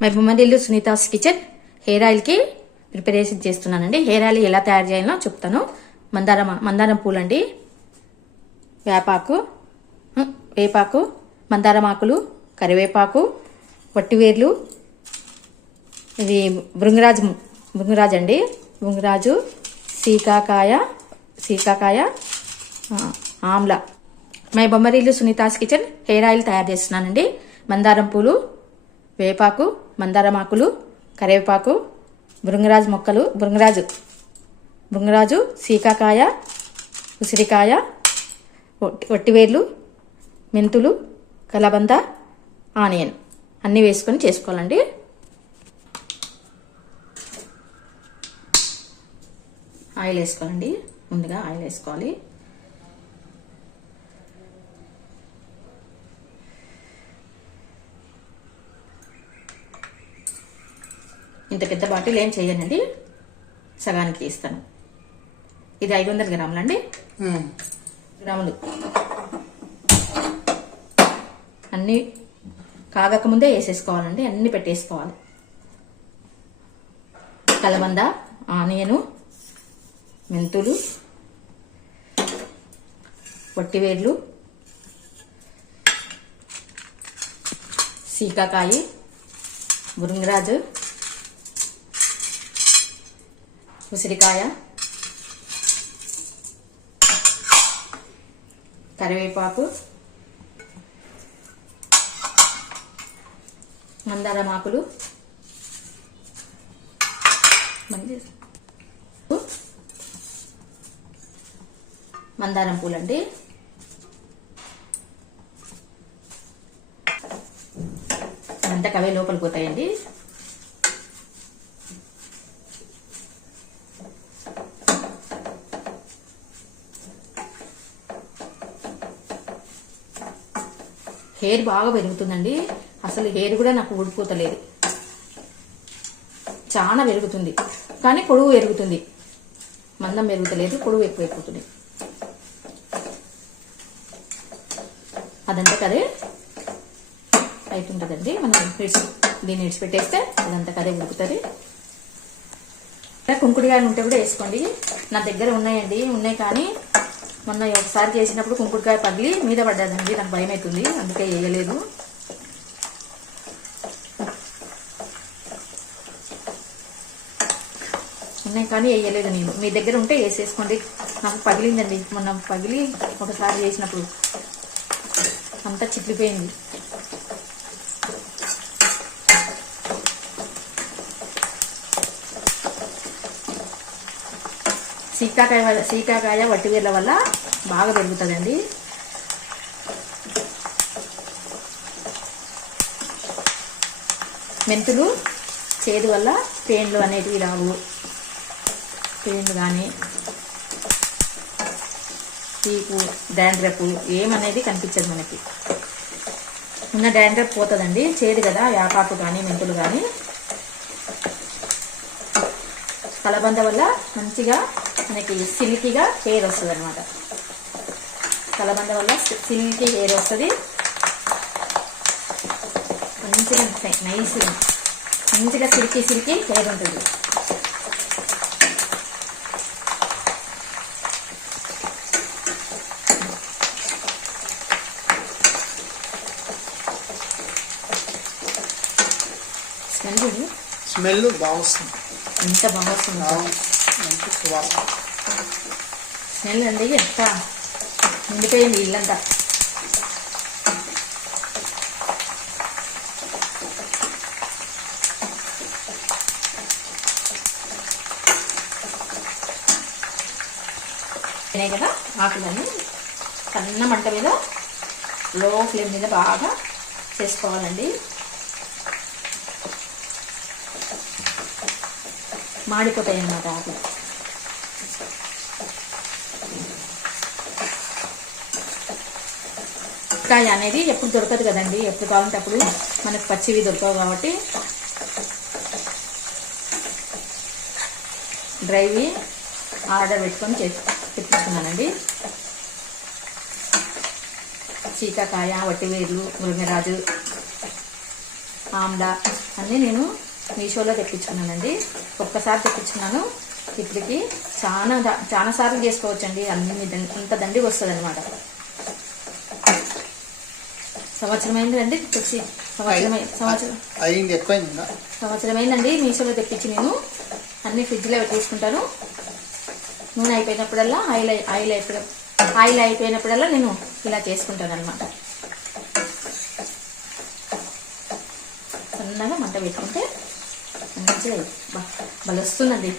My Bommarillu Sunita's kitchen hair oil కి preparation చేస్తున్నానండి. Hair oil ఎలా తయారు చేయాలో చెప్తాను. మందారం పూలండి, వేపాకు, మందారం ఆకులు, కరివేపాకు, వట్టివేర్లు, ఇది భృంగరాజు అండి, భృంగరాజు, సీకాకాయ, ఆమ్ల. My Bommarillu Sunita's kitchen hair oil తయారు చేస్తున్నానండి. మందారం పూలు, వేపాకు, మందారం ఆకులు, కరివేపాకు, భృంగరాజు, సీకాకాయ, ఉసిరికాయ, వట్టివేర్లు, మెంతులు, కలబంద, ఆనియన్ అన్నీ వేసుకొని చేసుకోవాలండి. ఆయిల్ వేసుకోవాలండి. ముందుగా ఆయిల్ వేసుకోవాలి. ఇంత పెద్ద బాటిల్ ఏం చేయనండి, సగానికి తీస్తాను. ఇది 500 గ్రాములు అండి. గ్రాములు అన్నీ కాగకముందే వేసేసుకోవాలండి. అన్నీ పెట్టేసుకోవాలి. కలబంద, ఆనియను, మెంతులు, వట్టివేర్లు, సీకాకాయ, భృంగరాజు, ఉసిరికాయ, కరివేపాకు, మందారం ఆకులు, మందారం పూలండి, అంతా కవే లోపలికి పోతాయండి. హెయిర్ బాగా పెరుగుతుందండి. అసలు హెయిర్ కూడా నాకు ఊడిపోతలేదు, చాలా పెరుగుతుంది. కానీ పొడవు పెరుగుతుంది, మందం పెరుగుతలేదు, పొడవు ఎక్కువైపోతుంది. అదంతా కదే అవుతుంటుందండి. మనం దీన్ని విడిచిపెట్టేస్తే అదంతా కదే ఉడుకుతుంది. కుంకుడుకాయలు ఉంటే కూడా వేసుకోండి. నా దగ్గర ఉన్నాయి కానీ మొన్న ఒకసారి చేసినప్పుడు కుంకుడుకాయ పగిలి మీద పడ్డదండి. నాకు భయం అవుతుంది, అందుకే వేయలేదు. ఉన్నాయి కానీ వేయలేదు నేను. మీ దగ్గర ఉంటే వేసేసుకోండి. నాకు పగిలిందండి, మొన్న పగిలి ఒకసారి చేసినప్పుడు అంతా చిట్లిపోయింది. సీకాకాయ వట్టివేర్ల వల్ల బాగా పెరుగుతుందండి. మెంతులు చేదు వల్ల పెయిన్లు అనేటివి రావు. పెయిన్లు కానీ చీకు, డాండ్రఫ్ ఏమనేది కనిపించదు మనకి. ఉన్న డాండ్రఫ్ పోతుందండి, చేదు కదా. వేపాకు కానీ మెంతులు కానీ. కలబంద వల్ల మంచిగా మనకి సిల్కీగా హెయిర్ వస్తుంది అనమాట. కలబంద వల్ల సిల్కీ హెయిర్ వస్తుంది. మంచిగా సిల్కీ హెయిర్ ఉంటుంది. స్మెల్ బాగా వస్తుంది. ఎంత బాగా వస్తుంది స్మెల్ అండి. ఎంత నిండిపోయింది ఇల్లంతా. తినాయి కదా ఆకులన్నీ. సన్న మంట మీద లో ఫ్లేమ్ మీద బాగా చేసుకోవాలండి. మాడిపోతాయి అన్నమాట ఆకులు. కాయ అనేది ఎప్పుడు దొరకదు కదండి, ఎప్పుడు కావాలంటే అప్పుడు మనకు పచ్చివి దొరకవు కాబట్టి డ్రైవి ఆర్డర్ పెట్టుకొని తెప్పించుకున్నానండి. సీకాకాయ, వట్టివేర్లు, భృంగరాజు, ఆమ్లా అన్నీ నేను మీషోలో తెప్పించుకున్నానండి. ఒక్కసారి తెప్పించుకున్నాను, ఇప్పటికి చాలా సార్లు చేసుకోవచ్చండి. అంత దండిగా వస్తుంది అనమాట. సంవత్సరం అయిందండి తెచ్చి, సంవత్సరం అయిందండి మీషోలో తెప్పించి. నేను అన్ని ఫ్రిడ్జ్లో పెట్టేసుకుంటాను. నూనె అయిపోయినప్పుడల్లా ఆయిల్ అయిపోయినప్పుడల్లా నేను ఇలా చేసుకుంటాను అనమాట. సన్నగా మంట పెట్టుకుంటే మంచిగా భలే వస్తుందండి.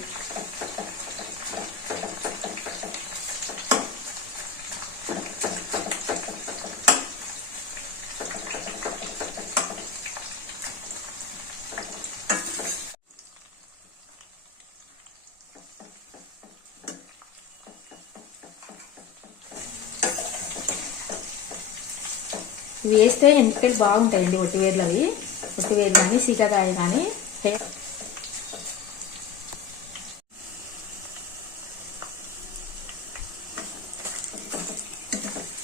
ఇవి వేస్తే ఎంటికలు బాగుంటాయండి. ఒట్టివేర్లు అవి, ఒట్టివేర్లు కానీ సీకాకాయ కానీ.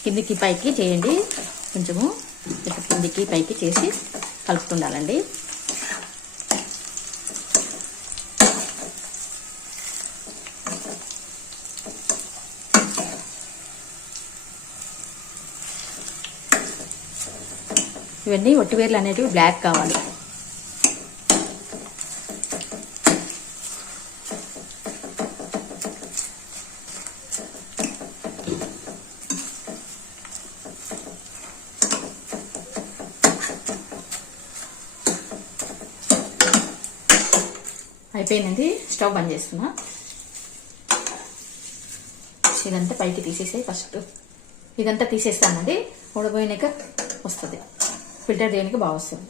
కిందికి పైకి చేయండి, కొంచెము కిందికి పైకి చేసి కలుపుతుండాలండి. ఇవన్నీ ఒట్టివేర్లు అనేటివి బ్లాక్ కావాలి. అయిపోయిందండి. స్టవ్ బంద్ చేస్తున్నా. ఇదంతా పైకి తీసేసి ఫస్ట్ ఇదంతా తీసేస్తానండి. ఉడబోయినాక వస్తుంది, ఫిల్టర్ చేయడానికి బాగా వస్తుంది.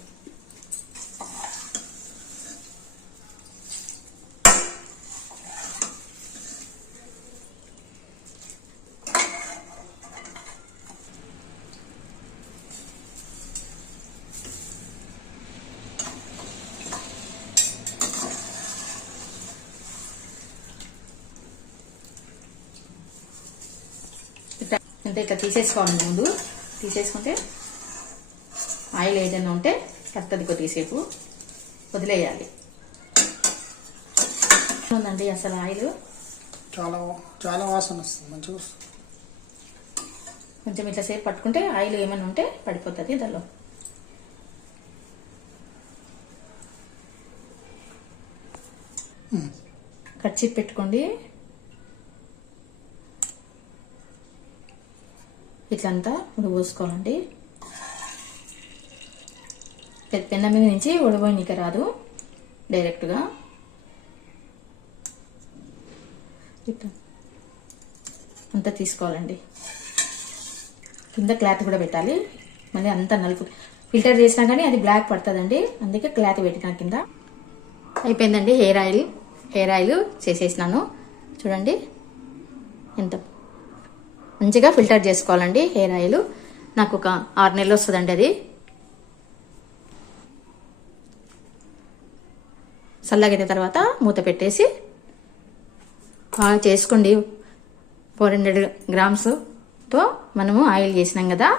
అంటే ఇట్లా తీసేసుకోవాలి. ముందు తీసేసుకుంటే ఆయిల్ ఏదైనా ఉంటే పడుతుంది, కొద్దిసేపు వదిలేయాలి. ఉందండి అసలు ఆయిల్ చాలా వాసన వస్తుంది, మంచిగా వస్తుంది. కొంచెం ఇట్లా సేపు పట్టుకుంటే ఆయిల్ ఏమైనా ఉంటే పడిపోతుంది దానిలో. కర్చీఫ్ పెట్టుకోండి. ఇట్లంతా ఉడబోసుకోవాలండి. పెన్న మీద నుంచి ఉడబోయనిక రాదు, డైరెక్ట్గా ఇట్లా అంతా తీసుకోవాలండి. కింద క్లాత్ కూడా పెట్టాలి, మళ్ళీ అంతా నలుపు. ఫిల్టర్ చేసినా కానీ అది బ్లాక్ పడుతుందండి, అందుకే క్లాత్ పెట్టినా కింద. అయిపోయిందండి. హెయిర్ ఆయిల్ చేసేసినాను. చూడండి ఎంత మంచిగా ఫిల్టర్ చేసుకోవాలండి హెయిర్ ఆయిల్. నాకు ఒక 6 నెలలు వస్తుందండి అది. చల్లగైన తర్వాత మూత పెట్టేసి బాగా చేసుకోండి. 400 గ్రామ్స్తో మనము ఆయిల్ చేసినాం కదా,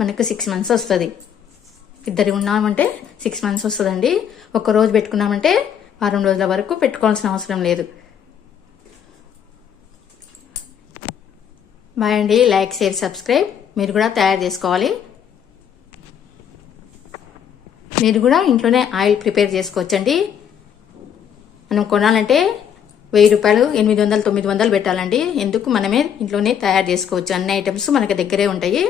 మనకు 6 months వస్తుంది. ఇద్దరు ఉన్నామంటే 6 months వస్తుందండి. ఒక రోజు పెట్టుకున్నామంటే 6 రోజుల వరకు పెట్టుకోవాల్సిన అవసరం లేదు. బాయ్ అండి. లైక్, షేర్, సబ్స్క్రైబ్ మీరు కూడా తయారు చేసుకోవాలి. మీరు కూడా ఇంట్లోనే ఆయిల్ ప్రిపేర్ చేసుకోవచ్చండి. మనం కొనాలంటే 1000 రూపాయలు, 800, 900 పెట్టాలండి. ఎందుకు, మనమే ఇంట్లోనే తయారు చేసుకోవచ్చు. అన్ని ఐటమ్స్ మనకి దగ్గరే ఉంటాయి.